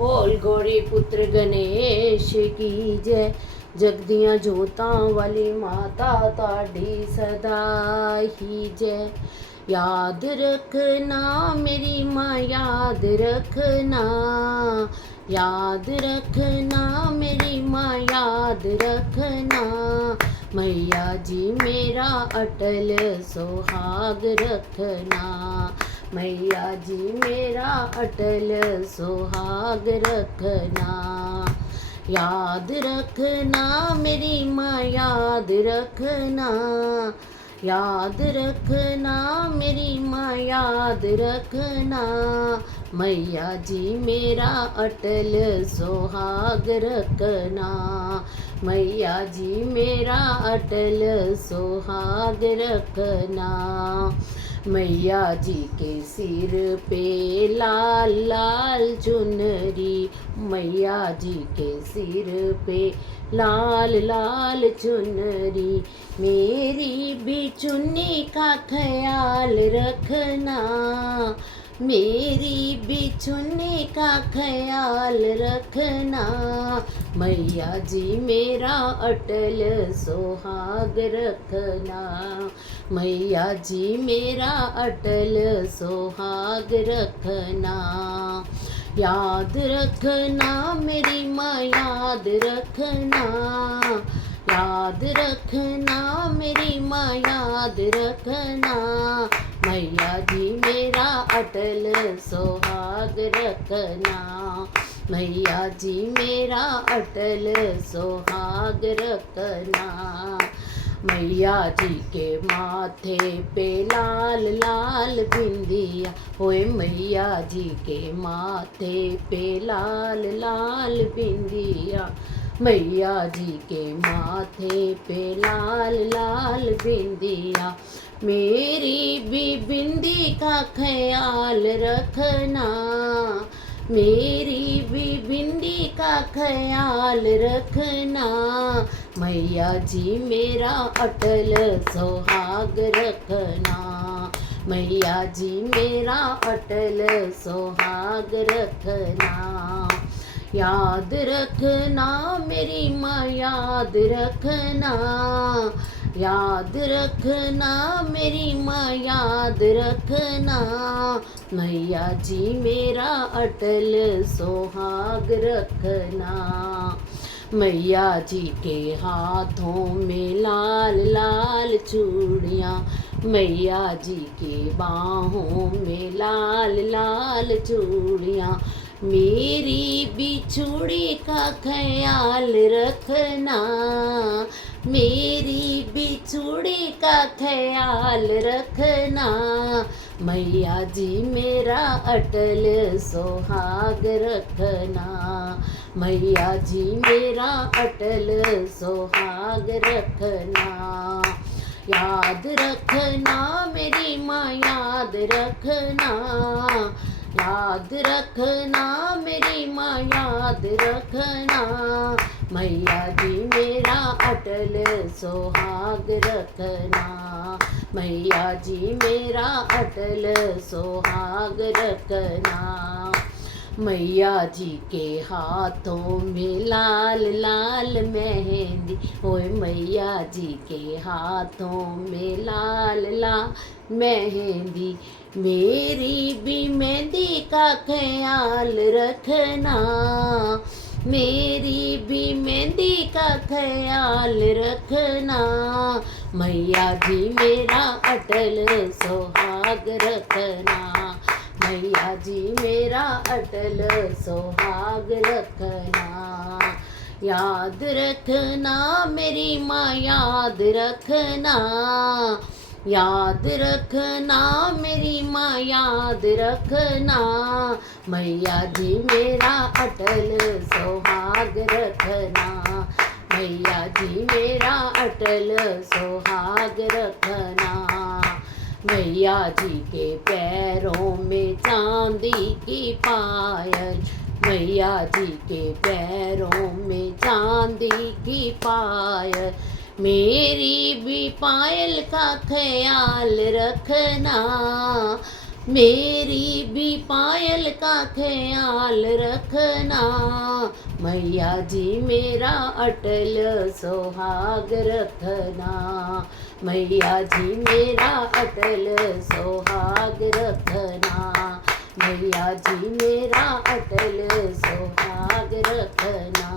बोल गौरी पुत्र गणेश की जय। जगदियां जोतां वाली माता ताड़ी सदा ही जय। याद रखना मेरी माँ याद रखना, याद रखना मेरी माँ याद रखना। मैया जी मेरा अटल सुहाग रखना, मैया जी मेरा अटल सुहाग रखना। याद रखना मेरी माँ याद रखना, याद रखना मेरी माँ याद रखना। मैया जी मेरा अटल सुहाग रखना, मैया जी मेरा अटल सुहाग रखना। मैया जी के सिर पे लाल लाल चुनरी, मैया जी के सिर पे लाल लाल चुनरी। मेरी भी चुन्नी का ख्याल रखना, मेरी भी चुन्नी का ख्याल रखना। मैया जी मेरा अटल सुहाग रखना, मैया जी मेरा अटल सुहाग रखना। याद रखना मेरी माँ याद रखना, याद रखना मेरी माँ याद रखना। मैया जी मेरा अटल सुहाग रखना, मैया जी मेरा अटल सुहाग रखना। मैया जी के माथे पे लाल लाल बिंदिया, होए मैया जी के माथे पे लाल लाल बिंदिया। मैया जी के माथे पे लाल लाल बिंदिया। मेरी भी बिंदी का ख्याल रखना, मेरी भी बिंदी का ख्याल रखना। मैया जी मेरा अटल सुहाग रखना, मैया जी मेरा अटल सुहाग रखना। याद रखना मेरी माँ याद रखना, याद रखना मेरी माँ याद रखना। मैया जी मेरा अटल सुहाग रखना। मैया जी के हाथों में लाल लाल चूड़ियाँ, मैया जी के बाहों में लाल लाल चूड़ियाँ। मेरी भी चूड़ी का ख्याल रखना, मेरी भी चूड़ी का ख्याल रखना। मैया जी मेरा अटल सुहाग रखना, मैया जी मेरा अटल सुहाग रखना। याद रखना मेरी माँ याद रखना, याद रखना मेरी माँ याद रखना। मैया जी मेरा अटल सुहाग रखना, मैया जी मेरा अटल सुहाग रखना। मैया जी के हाथों में लाल लाल मेहंदी, ओए मैया जी के हाथों में लाल लाल मेहंदी। मेरी भी मेहंदी का ख्याल रखना, मेरी भी मेहंदी का ख्याल रखना। मैया जी मेरा अटल सुहाग रखना, मैया जी मेरा अटल सुहाग रखना। याद रखना मेरी माँ याद रखना, याद रखना मेरी माँ याद रखना। मैया जी मेरा अटल सुहाग रखना, मैया जी मेरा अटल सुहाग रखना। मैया जी के पैरों में चांदी की पायल, मैया जी के पैरों में चांदी की पायल। मेरी भी पायल का ख्याल रखना, मेरी भी पायल का ख्याल रखना, मैया जी मेरा अटल सुहाग रखना, मैया जी मेरा अटल सुहाग रखना, मैया जी मेरा अटल सुहाग रखना।